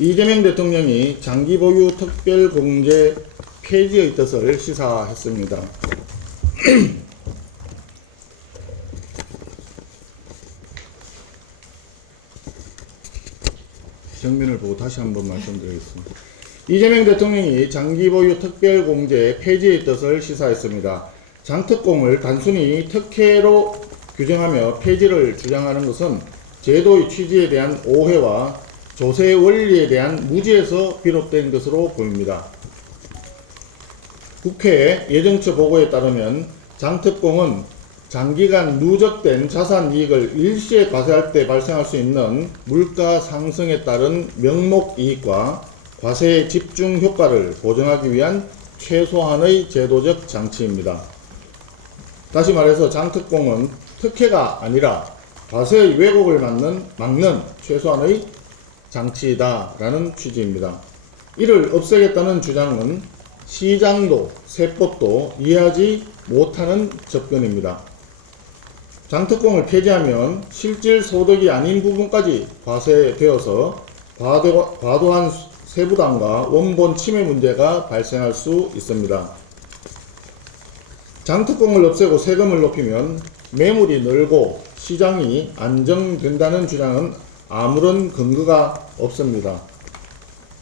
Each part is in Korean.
이재명 대통령이 장기 보유 특별공제 폐지의 뜻을 시사했습니다. 정면을 보고 다시 한번 말씀드리겠습니다. 이재명 대통령이 장기 보유 특별공제 폐지의 뜻을 시사했습니다. 장특공을 단순히 특혜로 규정하며 폐지를 주장하는 것은 제도의 취지에 대한 오해와 조세 원리에 대한 무지에서 비롯된 것으로 보입니다. 국회 예정처 보고에 따르면 장특공은 장기간 누적된 자산 이익을 일시에 과세할 때 발생할 수 있는 물가 상승에 따른 명목 이익과 과세의 집중 효과를 보정하기 위한 최소한의 제도적 장치입니다. 다시 말해서 장특공은 특혜가 아니라 과세의 왜곡을 막는 최소한의 장치이다라는 취지입니다. 이를 없애겠다는 주장은 시장도 세법도 이해하지 못하는 접근입니다. 장특공을 폐지하면 실질 소득이 아닌 부분까지 과세되어서 과도한 세부담과 원본 침해 문제가 발생할 수 있습니다. 장특공을 없애고 세금을 높이면 매물이 늘고 시장이 안정된다는 주장은 아무런 근거가 없습니다.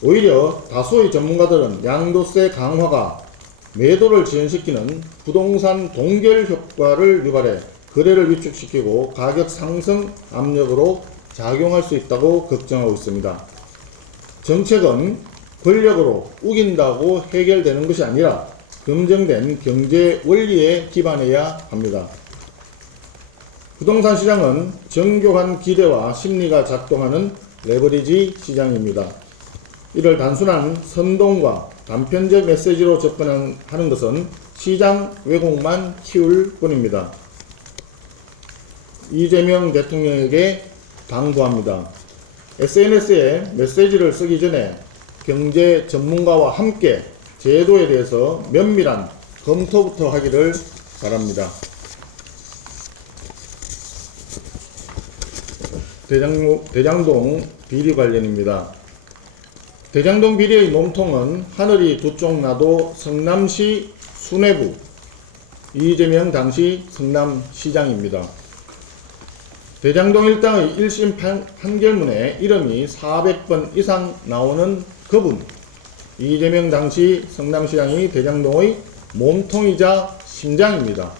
오히려 다수의 전문가들은 양도세 강화가 매도를 지연시키는 부동산 동결 효과를 유발해 거래를 위축시키고 가격 상승 압력으로 작용할 수 있다고 걱정하고 있습니다. 정책은 권력으로 우긴다고 해결되는 것이 아니라 검증된 경제 원리에 기반해야 합니다. 부동산 시장은 정교한 기대와 심리가 작동하는 레버리지 시장입니다. 이를 단순한 선동과 단편적 메시지로 접근하는 것은 시장 왜곡만 키울 뿐입니다. 이재명 대통령에게 당부합니다. SNS에 메시지를 쓰기 전에 경제 전문가와 함께 제도에 대해서 면밀한 검토부터 하기를 바랍니다. 대장동 비리 관련입니다. 대장동 비리의 몸통은 하늘이 두 쪽 나도 성남시 수뇌부 이재명 당시 성남시장입니다. 대장동 일당의 1심 판결문에 이름이 400번 이상 나오는 그분 이재명 당시 성남시장이 대장동의 몸통이자 심장입니다.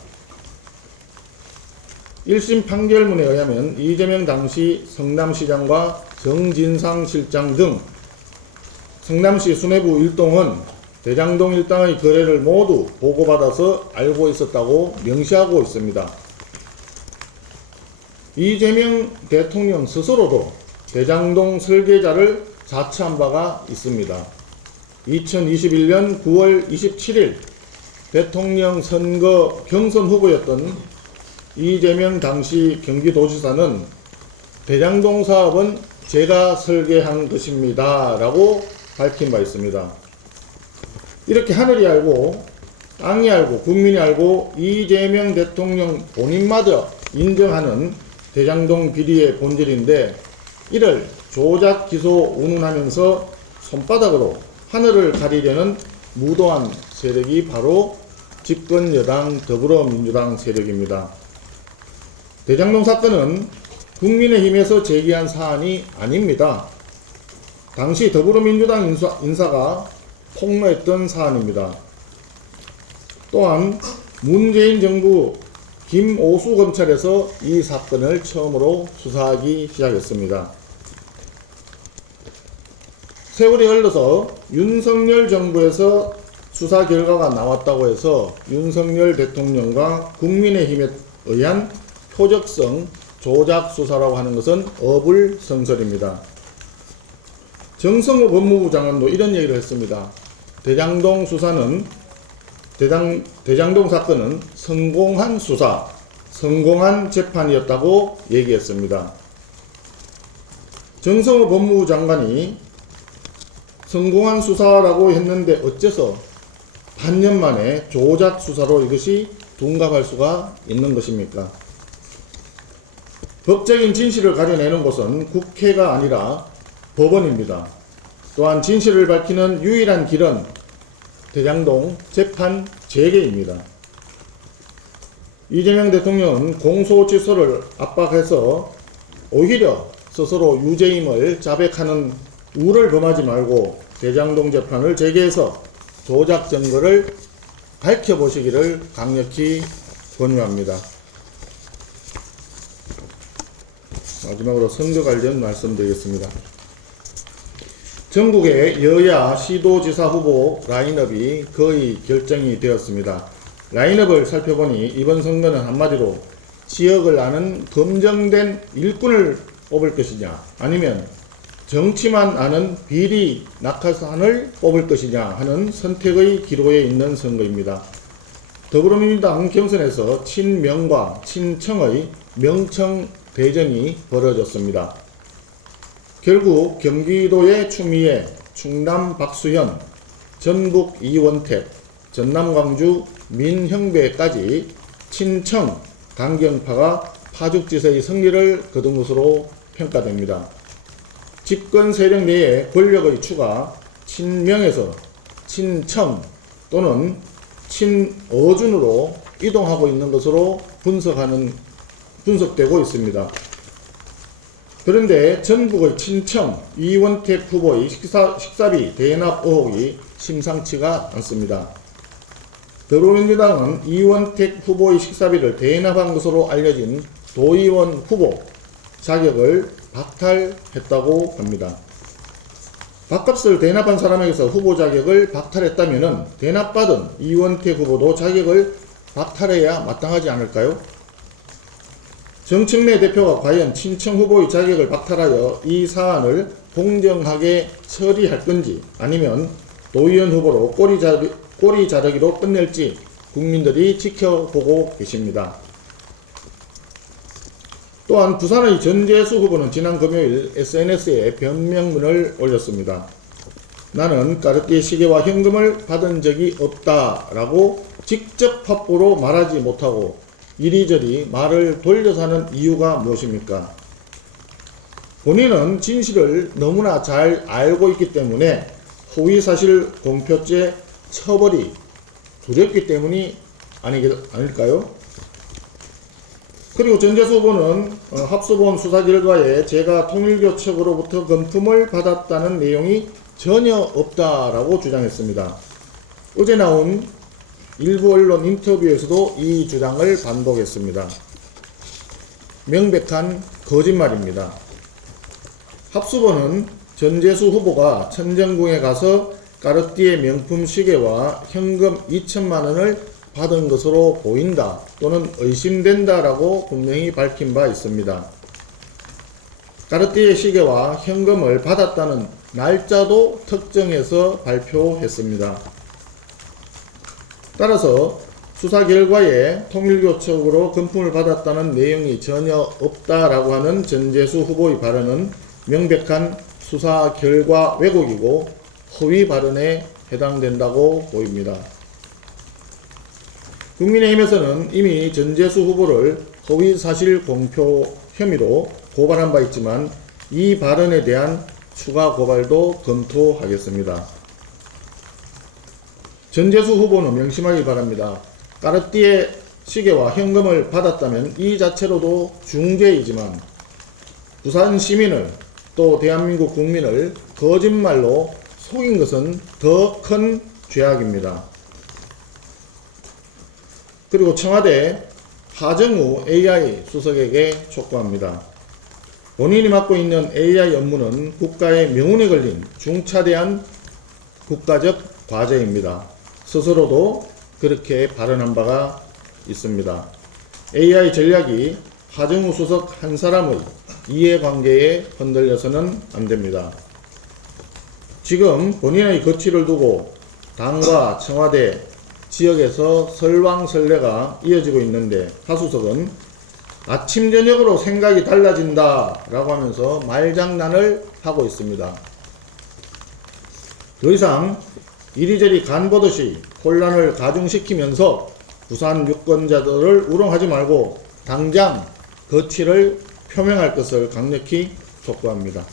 1심 판결문에 의하면 이재명 당시 성남시장과 정진상 실장 등 성남시 수뇌부 일동은 대장동 일당의 거래를 모두 보고받아서 알고 있었다고 명시하고 있습니다. 이재명 대통령 스스로도 대장동 설계자를 자처한 바가 있습니다. 2021년 9월 27일 대통령 선거 경선 후보였던 이재명 당시 경기도지사는 대장동 사업은 제가 설계한 것입니다 라고 밝힌 바 있습니다. 이렇게 하늘이 알고 땅이 알고 국민이 알고 이재명 대통령 본인마저 인정하는 대장동 비리의 본질인데 이를 조작 기소 운운하면서 손바닥으로 하늘을 가리려는 무도한 세력이 바로 집권 여당 더불어민주당 세력입니다. 대장동 사건은 국민의힘에서 제기한 사안이 아닙니다. 당시 더불어민주당 인사가 폭로했던 사안입니다. 또한 문재인 정부 김오수 검찰에서 이 사건을 처음으로 수사하기 시작했습니다. 세월이 흘러서 윤석열 정부에서 수사 결과가 나왔다고 해서 윤석열 대통령과 국민의힘에 의한 표적성 조작 수사라고 하는 것은 어불성설입니다. 정성호 법무부 장관도 이런 얘기를 했습니다. 대장동 사건은 성공한 수사, 성공한 재판이었다고 얘기했습니다. 정성호 법무부 장관이 성공한 수사라고 했는데 어째서 반년 만에 조작 수사로 이것이 둔갑할 수가 있는 것입니까? 법적인 진실을 가려내는 곳은 국회가 아니라 법원입니다. 또한 진실을 밝히는 유일한 길은 대장동 재판 재개입니다. 이재명 대통령은 공소시효를 압박해서 오히려 스스로 유죄임을 자백하는 우를 범하지 말고 대장동 재판을 재개해서 조작 증거를 밝혀보시기를 강력히 권유합니다. 마지막으로 선거 관련 말씀드리겠습니다. 전국의 여야 시도지사 후보 라인업이 거의 결정이 되었습니다. 라인업을 살펴보니 이번 선거는 한마디로 지역을 아는 검증된 일꾼을 뽑을 것이냐, 아니면 정치만 아는 비리 낙하산을 뽑을 것이냐 하는 선택의 기로에 있는 선거입니다. 더불어민주당 경선에서 친명과 친청의 명청 대전이 벌어졌습니다. 결국 경기도의 추미애, 충남 박수현, 전북 이원택, 전남 광주 민형배까지 친청 강경파가 파죽지세의 승리를 거둔 것으로 평가됩니다. 집권 세력 내의 권력의 추가 친명에서 친청 또는 친어준으로 이동하고 있는 것으로 분석되고 있습니다. 그런데 전북의 친청 이원택 후보의 식사비 대납 의혹이 심상치가 않습니다. 더불어민주당은 이원택 후보의 식사비를 대납한 것으로 알려진 도의원 후보 자격을 박탈했다고 합니다. 밥값을 대납한 사람에게서 후보 자격을 박탈했다면 대납받은 이원택 후보도 자격을 박탈해야 마땅하지 않을까요? 정청래 대표가 과연 친청 후보의 자격을 박탈하여 이 사안을 공정하게 처리할 건지, 아니면 도의원 후보로 꼬리 자르기로 끝낼지 국민들이 지켜보고 계십니다. 또한 부산의 전재수 후보는 지난 금요일 SNS에 변명문을 올렸습니다. 나는 까르띠에 시계와 현금을 받은 적이 없다라고 직접 확보로 말하지 못하고 이리저리 말을 돌려서 하는 이유가 무엇입니까? 본인은 진실을 너무나 잘 알고 있기 때문에 허위사실 공표죄 처벌이 두렵기 때문이 아닐까요? 그리고 전재수 후보는 합수본 수사 결과에 제가 통일교측으로부터 금품을 받았다는 내용이 전혀 없다라고 주장했습니다. 어제 나온 일부 언론 인터뷰에서도 이 주장을 반복했습니다. 명백한 거짓말입니다. 합수본은 전재수 후보가 천정궁에 가서 까르띠에 명품 시계와 현금 2천만 원을 받은 것으로 보인다 또는 의심된다 라고 분명히 밝힌 바 있습니다. 까르띠에 시계와 현금을 받았다는 날짜도 특정해서 발표했습니다. 따라서 수사 결과에 통일교측으로 금품을 받았다는 내용이 전혀 없다라고 하는 전재수 후보의 발언은 명백한 수사 결과 왜곡이고 허위 발언에 해당된다고 보입니다. 국민의힘에서는 이미 전재수 후보를 허위사실 공표 혐의로 고발한 바 있지만 이 발언에 대한 추가 고발도 검토하겠습니다. 전재수 후보는 명심하기 바랍니다. 까르띠에 시계와 현금을 받았다면 이 자체로도 중죄이지만 부산 시민을 또 대한민국 국민을 거짓말로 속인 것은 더 큰 죄악입니다. 그리고 청와대 하정우 AI 수석에게 촉구합니다. 본인이 맡고 있는 AI 업무는 국가의 명운에 걸린 중차대한 국가적 과제입니다. 스스로도 그렇게 발언한 바가 있습니다. AI 전략이 하정우 수석 한 사람의 이해관계에 흔들려서는 안됩니다. 지금 본인의 거취를 두고 당과 청와대, 지역에서 설왕설래가 이어지고 있는데 하 수석은 아침 저녁으로 생각이 달라진다 라고 하면서 말장난을 하고 있습니다. 더 이상 이리저리 간보듯이 혼란을 가중시키면서 부산 유권자들을 우롱하지 말고 당장 거취를 표명할 것을 강력히 촉구합니다.